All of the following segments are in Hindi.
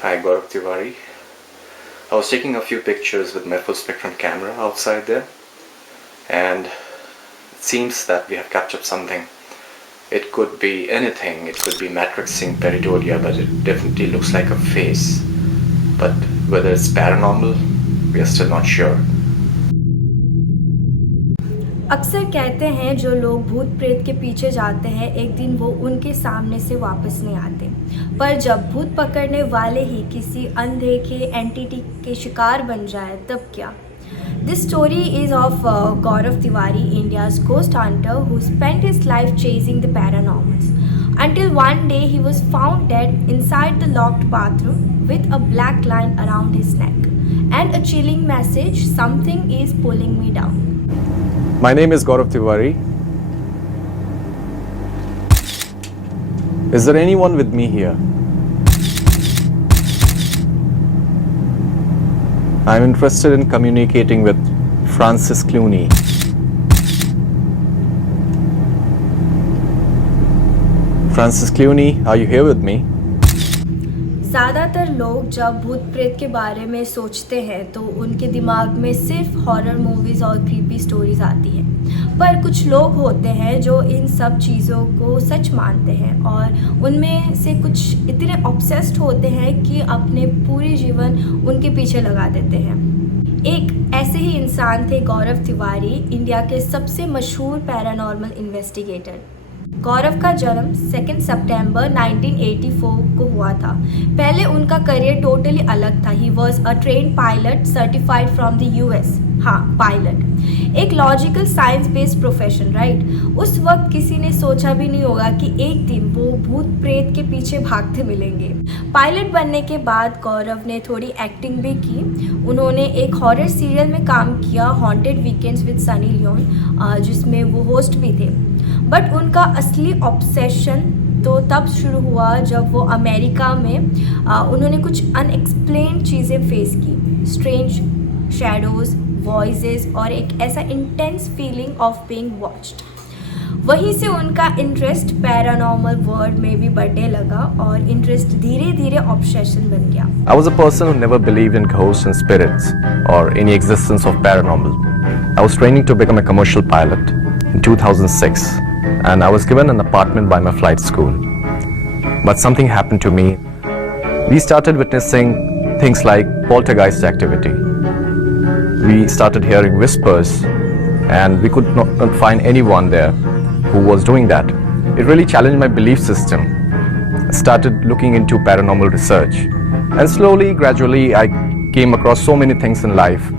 Hi, Gaurav Tiwari. I was taking a few pictures with my full spectrum camera outside there, and it seems that we have captured something. It could be anything, it could be matrixing pareidolia, but it definitely looks like a face. But whether it's paranormal, we are still not sure. अक्सर कहते हैं जो लोग भूत प्रेत के पीछे जाते हैं एक दिन वो उनके सामने से वापस नहीं आते। पर जब भूत पकड़ने वाले ही किसी अनदेखे एंटिटी के शिकार बन जाए तब क्या? This story is of Gaurav Tiwari, India's ghost hunter who spent his life chasing the paranormals until one day he was found dead inside the locked bathroom with a black line around his neck and a chilling message, something is pulling me down. My name is Gaurav Tiwari. Is there anyone with me here? I'm interested in communicating with Francis Clooney. Francis Clooney, are you here with me? ज़्यादातर लोग जब भूत प्रेत के बारे में सोचते हैं तो उनके दिमाग में सिर्फ हॉरर मूवीज़ और क्रीपी स्टोरीज आती हैं। पर कुछ लोग होते हैं जो इन सब चीज़ों को सच मानते हैं और उनमें से कुछ इतने ऑब्सेस्ड होते हैं कि अपने पूरे जीवन उनके पीछे लगा देते हैं। एक ऐसे ही इंसान थे गौरव तिवारी, इंडिया के सबसे मशहूर पैरानॉर्मल इन्वेस्टिगेटर। गौरव का जन्म 2 सितंबर 1984 को हुआ था। पहले उनका करियर टोटली अलग था। He was a train pilot certified from the US। हाँ, पायलट एक logical science based profession, right? उस वक्त किसी ने सोचा भी नहीं होगा कि एक दिन वो भूत प्रेत के पीछे भागते मिलेंगे। पायलट बनने के बाद गौरव ने थोड़ी एक्टिंग भी की। उन्होंने एक हॉरर सीरियल में काम किया, haunted weekends with Sunny Leone, जिसमें वो होस्ट भी थे। बट उनका असली ऑब्सेशन तो तब शुरू हुआ जब वो अमेरिका में उन्होंने कुछ अनएक्सप्लेन्ड चीज़ें फेस की। स्ट्रेंज शैडोज़, वॉइसेस और एक ऐसा intense feeling of being watched. वहीं से उनका इंटरेस्ट पैरानॉर्मल वर्ल्ड में भी बढ़ने लगा और इंटरेस्ट धीरे धीरे ऑब्सेशन बन गया। I was a person who never believed in ghosts and spirits or any existence of paranormal. I was training to become a commercial pilot in 2006 and I was given an apartment by my flight school. But something happened to me. We started witnessing things like poltergeist activity. We started hearing whispers and we could not find anyone there who was doing that. It really challenged my belief system. I started looking into paranormal research and slowly, gradually I came across so many things in life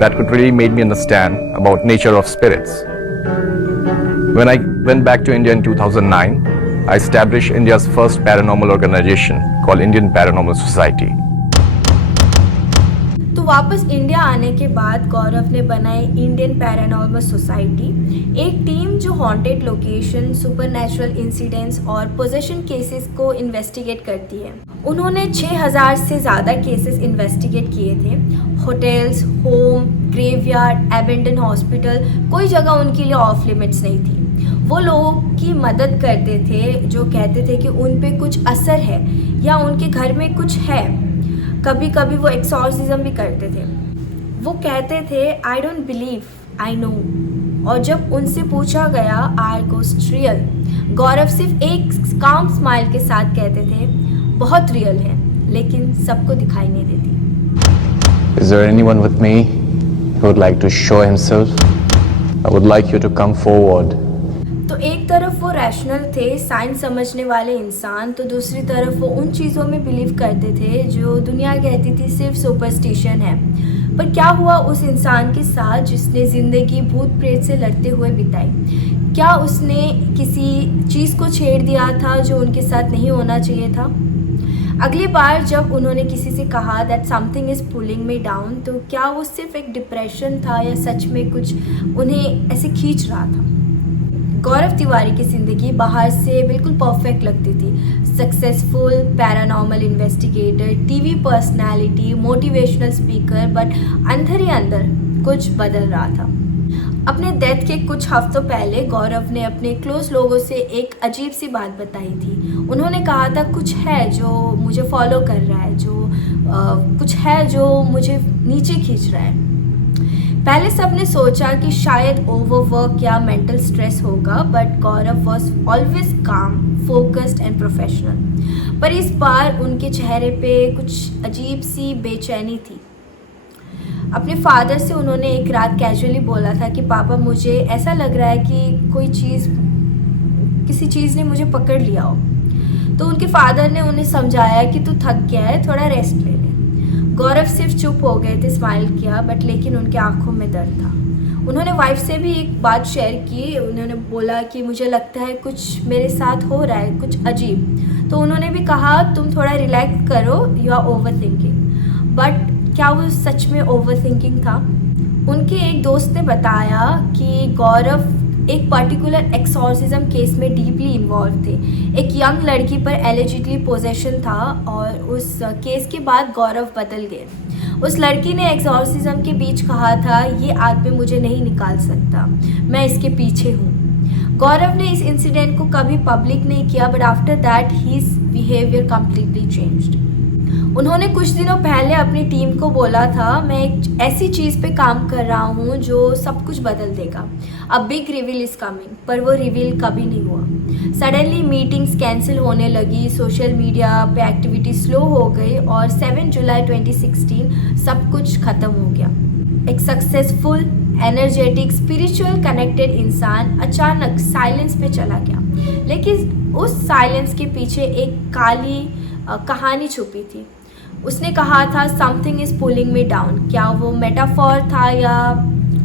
that could really made me understand about nature of spirits. When I went back to India in 2009, I established India's first paranormal organization called Indian Paranormal Society. तो वापस इंडिया आने के बाद गौरव ने बनाई इंडियन पैरानॉर्मल सोसाइटी, एक टीम जो हॉन्टेड लोकेशन, सुपरनैचुरल इंसिडेंट्स और पोजेशन केसेस को इन्वेस्टिगेट करती है। उन्होंने 6000 से ज़्यादा केसेस इन्वेस्टिगेट किए थे। Hotels, home, graveyard, abandon hospital, कोई जगह उनके लिए ऑफ लिमिट्स नहीं थी। वो लोगों की मदद करते थे जो कहते थे कि उन पे कुछ असर है या उनके घर में कुछ है। कभी कभी वो एक्सॉर्सिज्म भी करते थे। वो कहते थे I don't believe, I know. और जब उनसे पूछा गया आर गोस्ट रियल, गौरव सिर्फ एक काम स्माइल के साथ कहते थे बहुत रियल है, लेकिन सबको दिखाई नहीं देती। Is there anyone with me who would like to show himself? I would like you to come forward. तो एक तरफ वो रैशनल थे, साइंस समझने वाले इंसान, तो दूसरी तरफ वो उन चीज़ों में बिलीव करते थे जो दुनिया कहती थी सिर्फ सुपरस्टिशन है। पर क्या हुआ उस इंसान के साथ जिसने ज़िंदगी भूत प्रेत से लड़ते हुए बिताई? क्या उसने किसी चीज़ को छेड़ दिया था जो उनके साथ नहीं होना चाहिए था? अगली बार जब उन्होंने किसी से कहा that something is pulling me down, तो क्या वो सिर्फ एक डिप्रेशन था या सच में कुछ उन्हें ऐसे खींच रहा था? गौरव तिवारी की ज़िंदगी बाहर से बिल्कुल परफेक्ट लगती थी। Successful paranormal investigator, TV personality, motivational speaker, but अंदर ही अंदर कुछ बदल रहा था। अपने डेथ के कुछ हफ्तों पहले गौरव ने अपने क्लोज लोगों से एक अजीब सी बात बताई थी। उन्होंने कहा था कुछ है जो मुझे फॉलो कर रहा है, कुछ है जो मुझे नीचे खींच रहा है। पहले सबने सोचा कि शायद ओवरवर्क या मेंटल स्ट्रेस होगा, बट गौरव वॉज ऑलवेज काम, फोकस्ड एंड प्रोफेशनल। पर इस बार उनके चेहरे पे कुछ अजीब सी बेचैनी थी। अपने फादर से उन्होंने एक रात कैजुअली बोला था कि पापा, मुझे ऐसा लग रहा है कि किसी चीज़ ने मुझे पकड़ लिया हो। तो उनके फादर ने उन्हें समझाया कि तू थक गया है, थोड़ा रेस्ट ले ले। गौरव सिर्फ चुप हो गए थे, स्माइल किया, बट लेकिन उनके आंखों में दर्द था। उन्होंने वाइफ से भी एक बात शेयर की। उन्होंने बोला कि मुझे लगता है कुछ मेरे साथ हो रहा है, कुछ अजीब। तो उन्होंने भी कहा तुम थोड़ा रिलैक्स करो, you are overthinking. But क्या वो सच में ओवर थिंकिंग था? उनके एक दोस्त ने बताया कि गौरव एक पर्टिकुलर एक्सॉर्सिज्म केस में डीपली इन्वॉल्व थे। एक यंग लड़की पर एलिजिडली पोजेशन था और उस केस के बाद गौरव बदल गए। उस लड़की ने एक्सॉर्सिज्म के बीच कहा था, ये आदमी मुझे नहीं निकाल सकता, मैं इसके पीछे हूँ। गौरव ने इस इंसिडेंट को कभी पब्लिक नहीं किया, but after that his behaviour completely changed. उन्होंने कुछ दिनों पहले अपनी टीम को बोला था, मैं एक ऐसी चीज़ पे काम कर रहा हूँ जो सब कुछ बदल देगा, a big reveal is coming. पर वो रिवील कभी नहीं हुआ। सडनली मीटिंग्स कैंसिल होने लगी, सोशल मीडिया पे एक्टिविटी स्लो हो गई और 7 जुलाई 2016 सब कुछ ख़त्म हो गया। एक सक्सेसफुल, एनर्जेटिक, स्पिरिचुअल कनेक्टेड इंसान अचानक साइलेंस पे चला गया। लेकिन उस साइलेंस के पीछे एक काली कहानी छुपी थी। उसने कहा था something is pulling me down. क्या वो मेटाफॉर था या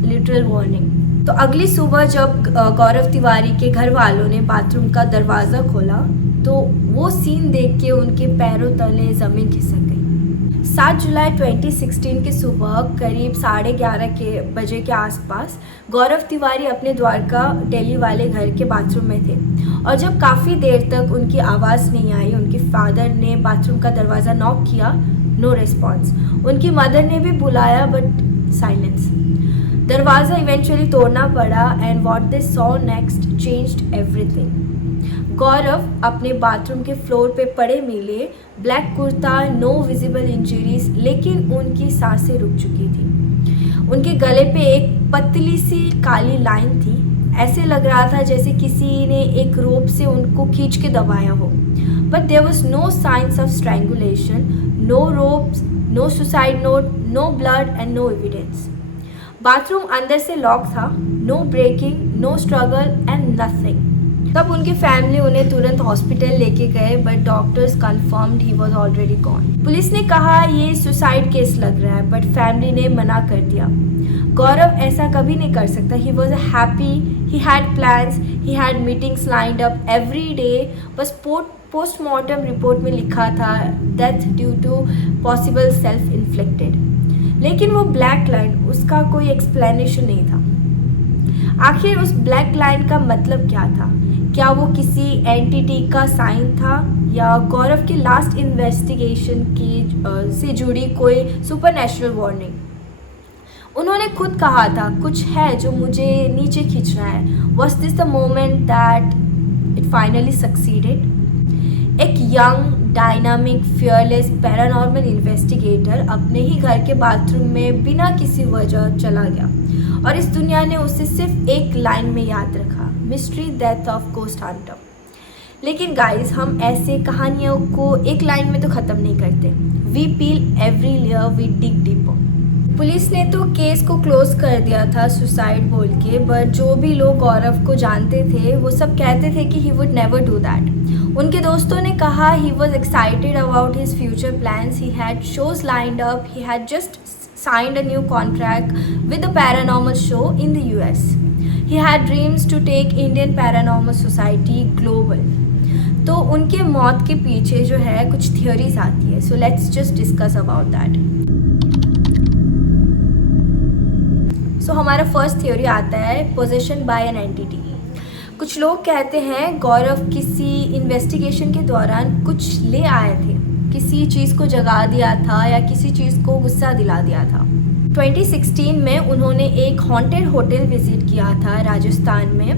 लिटरल वार्निंग? तो अगली सुबह जब गौरव तिवारी के घर वालों ने बाथरूम का दरवाज़ा खोला तो वो सीन देख के उनके पैरों तले ज़मीन खिसक गई। 7 जुलाई 2016 की सुबह करीब 11:30 बजे के आसपास गौरव तिवारी अपने द्वारका दिल्ली वाले घर के बाथरूम में थे और जब काफ़ी देर तक उनकी आवाज़ नहीं आई, उनके फादर ने बाथरूम का दरवाज़ा नॉक किया, नो रिस्पॉन्स। उनकी मदर ने भी बुलाया बट साइलेंस। दरवाज़ा इवेंचुअली तोड़ना पड़ा and what they saw next changed everything. Gaurav अपने बाथरूम के फ्लोर पे पड़े मिले, black kurta, no visible injuries, लेकिन उनकी सांसें रुक चुकी थी। उनके गले पे एक पतली सी काली लाइन थी। ऐसे लग रहा था जैसे किसी ने एक रोप से उनको खींच के दबाया हो। But there was no science of strangulation, no ropes, no suicide note, no blood and no evidence. Bathroom अंदर से लॉक था, no breaking, no struggle and nothing. तब उनकी फैमिली उन्हें तुरंत हॉस्पिटल लेके गए but doctors confirmed he was already gone. Police ने कहा ये सुसाइड केस लग रहा है बट फैमिली ने मना कर दिया। गौरव ऐसा कभी नहीं कर सकता। He was happy, he had plans, he had meetings lined up every day. बस पोस्टमार्टम रिपोर्ट में लिखा था death due to possible self inflicted. लेकिन वो ब्लैक लाइन, उसका कोई एक्सप्लेनेशन नहीं था। आखिर उस ब्लैक लाइन का मतलब क्या था? क्या वो किसी एंटिटी का साइन था या गौरव के लास्ट इन्वेस्टिगेशन की से जुड़ी कोई सुपरनैचुरल वार्निंग? उन्होंने खुद कहा था कुछ है जो मुझे नीचे खींच रहा है। Was this the moment that it finally succeeded? एक young, dynamic, fearless paranormal investigator अपने ही घर के बाथरूम में बिना किसी वजह चला गया और इस दुनिया ने उसे सिर्फ एक लाइन में याद रखा, mystery death of ghost Hunter. लेकिन गाइस, हम ऐसे कहानियों को एक लाइन में तो ख़त्म नहीं करते। We peel every layer, we dig deeper. Police ने तो केस को क्लोज कर दिया था सुसाइड बोल के, बट जो भी लोग गौरव को जानते थे वो सब कहते थे कि he would never do that. उनके दोस्तों ने कहा he was excited about his future plans, he had shows lined up, he had just signed a new contract with a paranormal show in the US. He had dreams to take Indian Paranormal Society global. तो उनके मौत के पीछे जो है कुछ थियोरीज आती है, so let's just discuss about that. So हमारा फर्स्ट थ्योरी आता है पोजेशन बाय एन एंटिटी। कुछ लोग कहते हैं गौरव किसी इन्वेस्टिगेशन के दौरान कुछ ले आए थे, किसी चीज़ को जगा दिया था या किसी चीज़ को गुस्सा दिला दिया था। 2016 में उन्होंने एक हॉन्टेड होटल विजिट किया था राजस्थान में।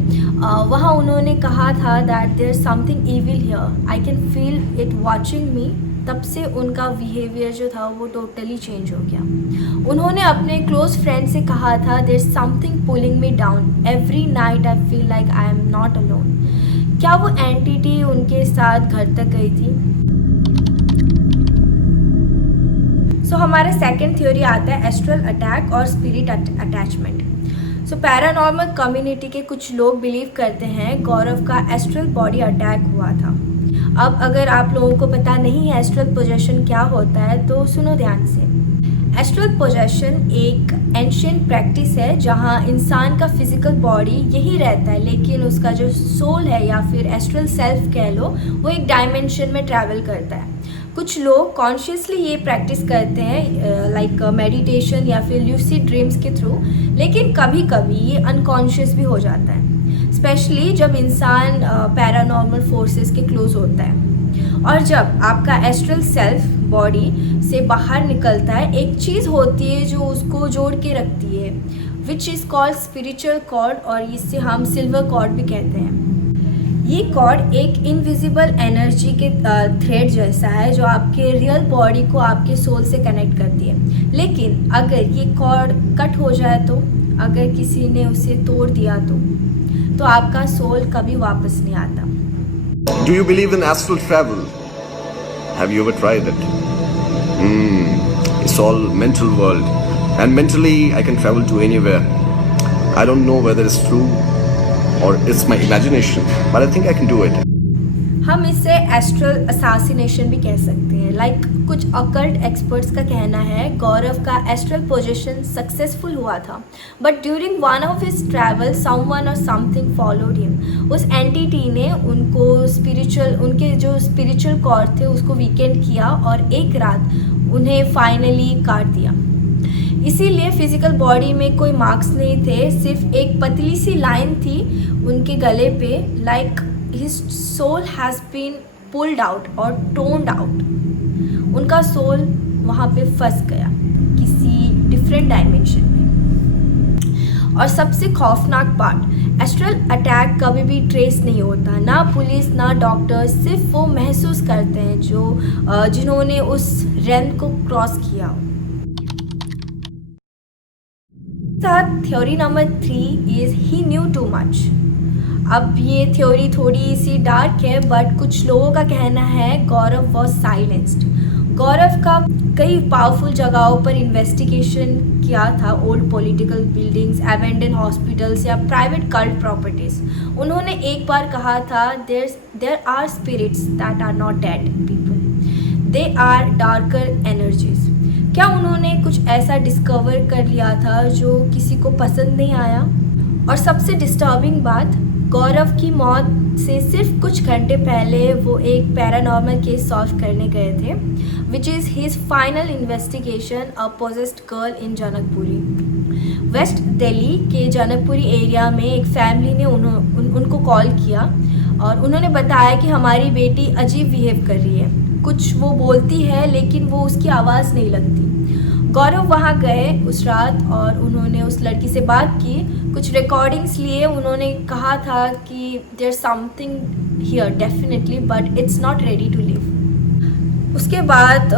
वहाँ उन्होंने कहा था that there something evil here, I can feel it watching me. तब से उनका बिहेवियर जो था वो टोटली चेंज हो गया। उन्होंने अपने क्लोज फ्रेंड से कहा था there something pulling me down, every night I feel like I am not alone. क्या वो एंटिटी उनके साथ घर तक गई थी? सो हमारा सेकंड थ्योरी आता है एस्ट्रल अटैक और स्पिरिट अटैचमेंट। सो पैरानॉर्मल कम्युनिटी के कुछ लोग बिलीव करते हैं गौरव का एस्ट्रल बॉडी अटैक हुआ था। अब अगर आप लोगों को पता नहीं है एस्ट्रल पोजेशन क्या होता है तो सुनो ध्यान से। एस्ट्रल पोजेशन एक एंशिएंट प्रैक्टिस है जहाँ इंसान का फिजिकल बॉडी यही रहता है, लेकिन उसका जो सोल है या फिर एस्ट्रल सेल्फ कह लो, वो एक डायमेंशन में ट्रैवल करता है। कुछ लोग कॉन्शियसली ये प्रैक्टिस करते हैं लाइक मेडिटेशन या फिर ल्यूसिड ड्रीम्स के थ्रू, लेकिन कभी कभी ये अनकॉन्शियस भी हो जाता है, स्पेशली जब इंसान पैरानॉर्मल फोर्सेस के क्लोज होता है। और जब आपका एस्ट्रल सेल्फ बॉडी से बाहर निकलता है, एक चीज़ होती है जो उसको जोड़ के रखती है, which is called spiritual cord, और इससे हम सिल्वर कॉर्ड भी कहते हैं। ये कॉर्ड एक इनविजिबल एनर्जी के थ्रेड जैसा है जो आपके रियल बॉडी को आपके सोल से कनेक्ट करती है। लेकिन अगर ये कॉर्ड कट हो जाए तो, अगर किसी ने उसे तोड़ दिया तो आपका सोल कभी वापस नहीं आता। Do you believe in astral travel? Have you ever tried it? It's all mental world, and mentally I can travel to anywhere. I don't know whether it's true or it's my imagination, but I think I can do it. हम इसे एस्ट्रल असैसिनेशन भी कह सकते हैं। लाइक कुछ अकल्ट एक्सपर्ट्स का कहना है गौरव का एस्ट्रल पोजीशन सक्सेसफुल हुआ था, but during one of his travel someone और समथिंग फॉलोड हिम। उस एंटिटी ने उनके जो स्पिरिचुअल कॉर्ड थे उसको वीकेंड किया और एक रात उन्हें फाइनली काट दिया। इसीलिए फिजिकल बॉडी में कोई मार्क्स नहीं थे, सिर्फ एक पतली सी लाइन थी उनके गले पे, like his soul has been pulled out और toned out। उनका सोल वहाँ पे फंस गया किसी डिफरेंट डायमेंशन में। और सबसे खौफनाक पार्ट, एस्ट्रल अटैक कभी भी ट्रेस नहीं होता, ना पुलिस ना डॉक्टर, सिर्फ वो महसूस करते हैं जो जिन्होंने उस रेन को क्रॉस किया हो। Theory number 3 is he new too much. अब ये थ्योरी थोड़ी सी डार्क है, बट कुछ लोगों का कहना है गौरव वॉज साइलेंस्ड। गौरव का कई पावरफुल जगहों पर इन्वेस्टिगेशन किया था, old political buildings, abandon hospitals या प्राइवेट कल्ट प्रॉपर्टीज। उन्होंने एक बार कहा था there are spirits that are not dead people, they are darker energies. क्या उन्होंने कुछ ऐसा डिस्कवर कर लिया था जो किसी को पसंद नहीं आया? और सबसे डिस्टर्बिंग बात, गौरव की मौत से सिर्फ कुछ घंटे पहले वो एक पैरानॉर्मल केस सॉल्व करने गए थे, which is his final investigation a possessed girl in Janakpuri. West Delhi के जनकपुरी एरिया में एक फैमिली ने उनको कॉल किया और उन्होंने बताया कि हमारी बेटी अजीब बिहेव कर रही है, कुछ वो बोलती है लेकिन वो उसकी आवाज़ नहीं लगती। गौरव वहाँ गए उस रात और उन्होंने उस लड़की से बात की, कुछ रिकॉर्डिंग्स लिए। उन्होंने कहा था कि there something here definitely, but it's not ready to leave. उसके बाद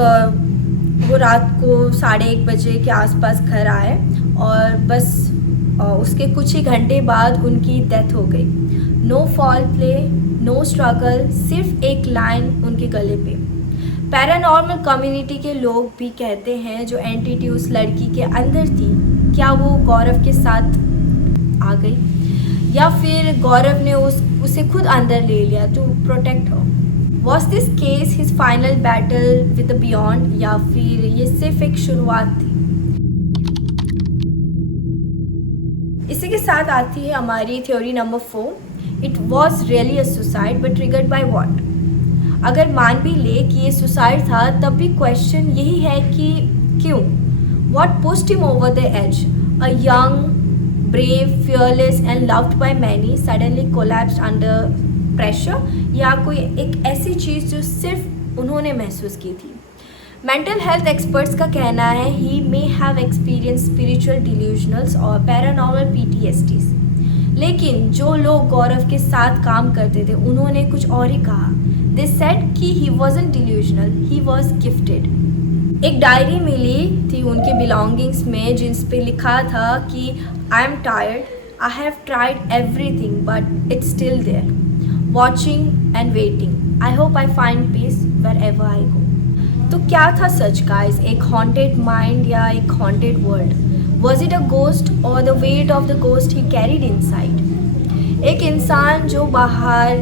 वो रात को 1:30 बजे के आसपास घर आए और बस उसके कुछ ही घंटे बाद उनकी डेथ हो गई। No foul play, no struggle, सिर्फ एक लाइन उनके गले पे। पैरानॉर्मल कम्युनिटी के लोग भी कहते हैं जो एंटिटी उस लड़की के अंदर थी, क्या वो गौरव के साथ आ गई या फिर गौरव ने उसे खुद अंदर ले लिया to protect her? Was this case his final battle with the beyond, या फिर ये सिर्फ एक शुरुआत थी? इसी के साथ आती है हमारी theory number 4, it was really a suicide but triggered by what? अगर मान भी ले कि ये सुसाइड था, तब भी क्वेश्चन यही है कि क्यों? What pushed him over the edge? A young, brave, fearless and loved by many suddenly collapsed under pressure, या कोई एक ऐसी चीज़ जो सिर्फ उन्होंने महसूस की थी? मेंटल हेल्थ एक्सपर्ट्स का कहना है ही मे हैव एक्सपीरियंस स्पिरिचुअल डिल्यूजनल्स और पैरानॉर्मल PTSDs। लेकिन जो लोग गौरव के साथ काम करते थे उन्होंने कुछ और ही कहा। दे सेड कि he wasn't delusional, he was gifted. एक डायरी मिली थी उनके बिलोंगिंग्स में जिस पे लिखा था कि I am tired, I have tried everything but it's still there, watching and waiting, I hope I find peace wherever I go. तो क्या था सच गाइस, एक हॉन्टेड माइंड या एक haunted world? Was it a ghost और the weight of the ghost he carried inside? एक इंसान जो बाहर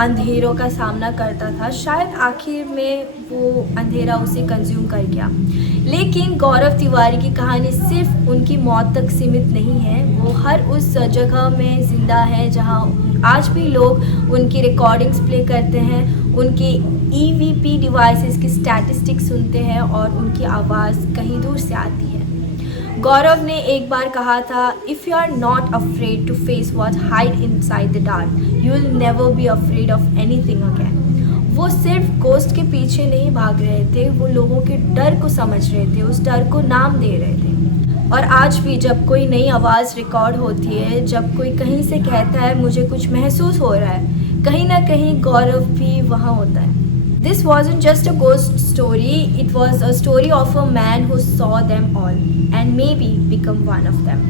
अंधेरों का सामना करता था, शायद आखिर में वो अंधेरा उसे कंज्यूम कर गया। लेकिन गौरव तिवारी की कहानी सिर्फ उनकी मौत तक सीमित नहीं है, वो हर उस जगह में ज़िंदा है जहां आज भी लोग उनकी रिकॉर्डिंग्स प्ले करते हैं, उनकी EVP डिवाइसेस की स्टैटिस्टिक्स सुनते हैं और उनकी आवाज़ कहीं दूर से आती है। गौरव ने एक बार कहा था, if you are not afraid to face what hide inside the dark, you will never be afraid of anything again. वो सिर्फ गोस्ट के पीछे नहीं भाग रहे थे, वो लोगों के डर को समझ रहे थे, उस डर को नाम दे रहे थे। और आज भी जब कोई नई आवाज़ रिकॉर्ड होती है, जब कोई कहीं से कहता है मुझे कुछ महसूस हो रहा है, कहीं ना कहीं गौरव भी वहाँ होता है। This wasn't just a ghost story, it was a story of a man who saw them all and maybe become one of them.